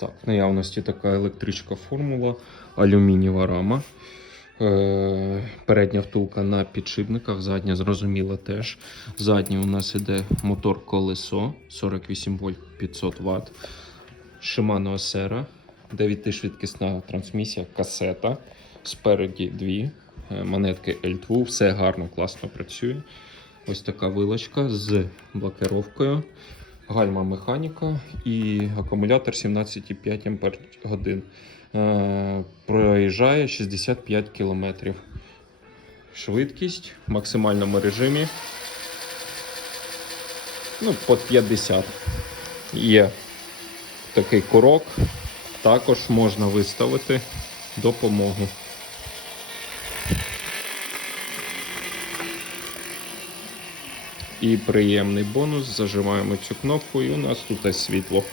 Так, в наявності така електричка формула, алюмінієва рама. Е, Передня втулка на підшипниках, задня зрозуміло теж. Задній у нас іде мотор колесо 48 вольт 500 Вт. Shimano Sera, 9-швидкісна трансмісія, касета. Спереді дві е, монетки L2, все гарно, класно працює. Ось така вилочка з блокировкою, гальма механіка і акумулятор 17,5 Ампер. Е, проїжджає 65 км. Швидкість в максимальному режимі. Ну, под 50. Є такий курок. Також можна виставити допомогу. І приємний бонус. Зажимаємо цю кнопку, і у нас тут світло.